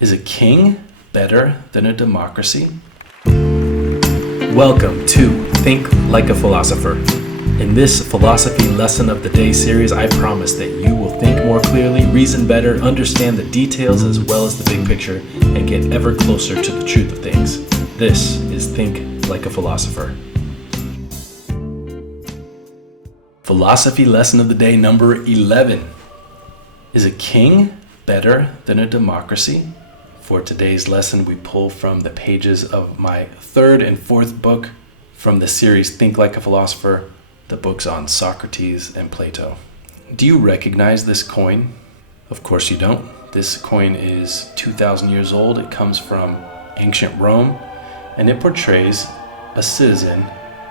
Is a king better than a democracy? Welcome to Think Like a Philosopher. In this philosophy lesson of the day series, I promise that you will think more clearly, reason better, understand the details as well as the big picture, and get ever closer to the truth of things. This is Think Like a Philosopher. Philosophy lesson of the day number 11. Is a king better than a democracy? For today's lesson, we pull from the pages of my third and fourth book from the series Think Like a Philosopher, the books on Socrates and Plato. Do you recognize this coin? Of course you don't. This coin is 2,000 years old. It comes from ancient Rome, and it portrays a citizen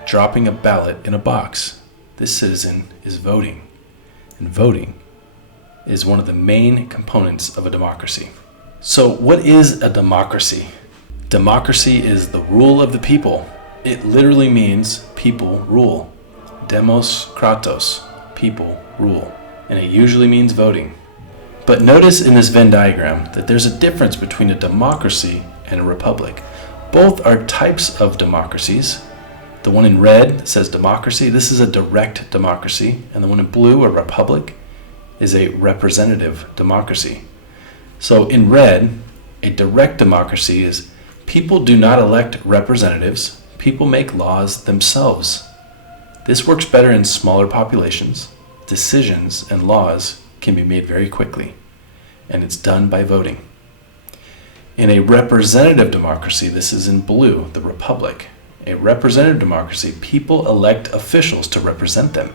dropping a ballot in a box. This citizen is voting, and voting is one of the main components of a democracy. So what is a democracy? Democracy is the rule of the people. It literally means people rule. Demos kratos, people rule. And it usually means voting. But notice in this Venn diagram that there's a difference between a democracy and a republic. Both are types of democracies. The one in red says democracy. This is a direct democracy. And the one in blue, a republic, is a representative democracy. So in red, a direct democracy is people do not elect representatives, people make laws themselves. This works better in smaller populations. Decisions and laws can be made very quickly, and it's done by voting. In a representative democracy, this is in blue, the republic. A representative democracy, people elect officials to represent them.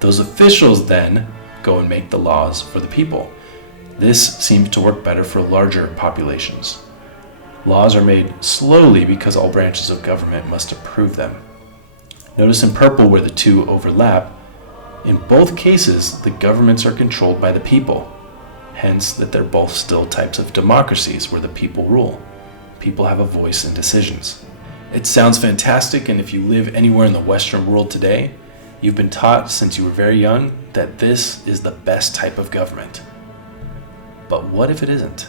Those officials then go and make the laws for the people. This seems to work better for larger populations. Laws are made slowly because all branches of government must approve them. Notice in purple where the two overlap. In both cases, the governments are controlled by the people. Hence that they're both still types of democracies where the people rule. People have a voice in decisions. It sounds fantastic, and if you live anywhere in the Western world today, you've been taught since you were very young that this is the best type of government. But what if it isn't?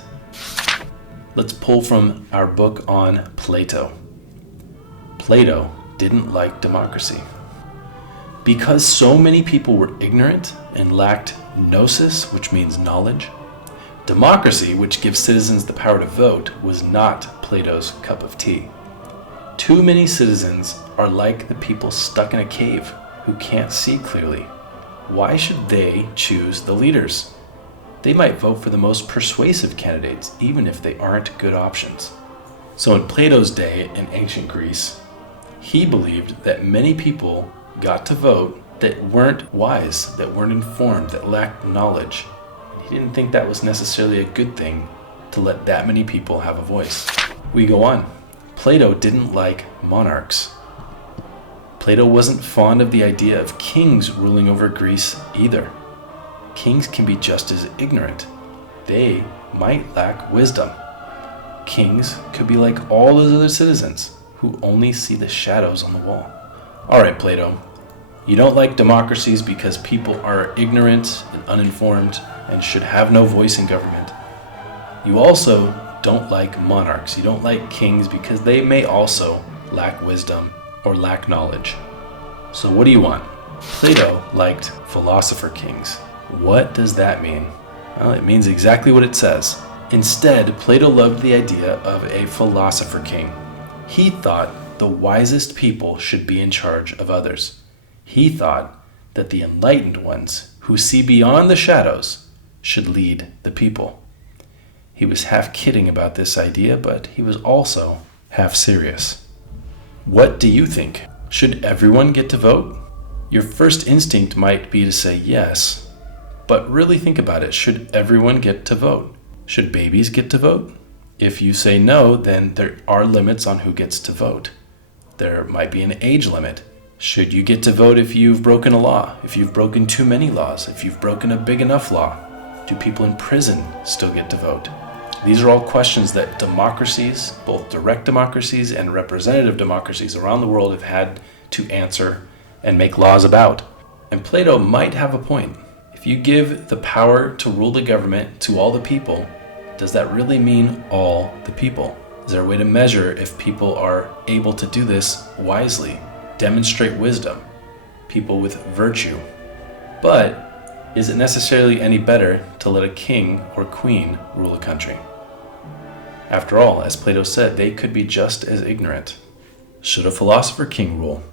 Let's pull from our book on Plato. Plato didn't like democracy. Because so many people were ignorant and lacked gnosis, which means knowledge, democracy, which gives citizens the power to vote, was not Plato's cup of tea. Too many citizens are like the people stuck in a cave who can't see clearly. Why should they choose the leaders? They might vote for the most persuasive candidates, even if they aren't good options. So in Plato's day in ancient Greece, he believed that many people got to vote that weren't wise, that weren't informed, that lacked knowledge. He didn't think that was necessarily a good thing to let that many people have a voice. We go on. Plato didn't like monarchs. Plato wasn't fond of the idea of kings ruling over Greece either. Kings can be just as ignorant. They might lack wisdom. Kings could be like all those other citizens who only see the shadows on the wall. All right, Plato, you don't like democracies because people are ignorant and uninformed and should have no voice in government. You also don't like monarchs. You don't like kings because they may also lack wisdom or lack knowledge. So what do you want? Plato liked philosopher kings. What does that mean? Well, it means exactly what it says. Instead, Plato loved the idea of a philosopher king. He thought the wisest people should be in charge of others. He thought that the enlightened ones who see beyond the shadows should lead the people. He was half kidding about this idea, but he was also half serious. What do you think? Should everyone get to vote? Your first instinct might be to say yes. But really think about it. Should everyone get to vote? Should babies get to vote? If you say no, then there are limits on who gets to vote. There might be an age limit. Should you get to vote if you've broken a law? If you've broken too many laws? If you've broken a big enough law? Do people in prison still get to vote? These are all questions that democracies, both direct democracies and representative democracies around the world, have had to answer and make laws about. And Plato might have a point. If you give the power to rule the government to all the people, does that really mean all the people? Is there a way to measure if people are able to do this wisely, demonstrate wisdom, people with virtue? But is it necessarily any better to let a king or queen rule a country? After all, as Plato said, they could be just as ignorant. Should a philosopher king rule?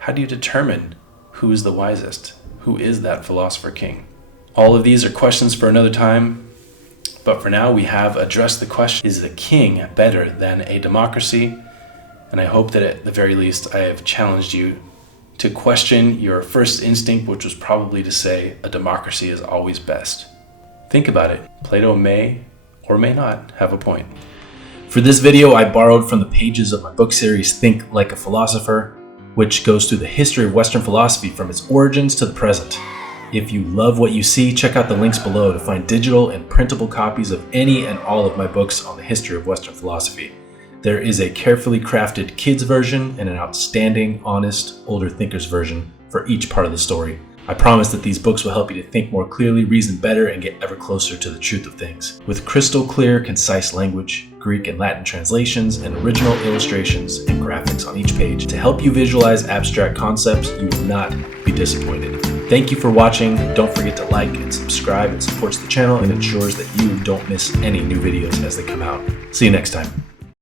How do you determine who is the wisest? Who is that philosopher king? All of these are questions for another time, but for now we have addressed the question, is a king better than a democracy? And I hope that at the very least I have challenged you to question your first instinct, which was probably to say a democracy is always best. Think about it. Plato may or may not have a point. For this video, I borrowed from the pages of my book series, Think Like a Philosopher, which goes through the history of Western philosophy from its origins to the present. If you love what you see, check out the links below to find digital and printable copies of any and all of my books on the history of Western philosophy. There is a carefully crafted kids version and an outstanding, honest, older thinkers version for each part of the story. I promise that these books will help you to think more clearly, reason better, and get ever closer to the truth of things. With crystal clear, concise language, Greek and Latin translations, and original illustrations and graphics on each page to help you visualize abstract concepts, you will not be disappointed. Thank you for watching. Don't forget to like and subscribe. It supports the channel and ensures that you don't miss any new videos as they come out. See you next time.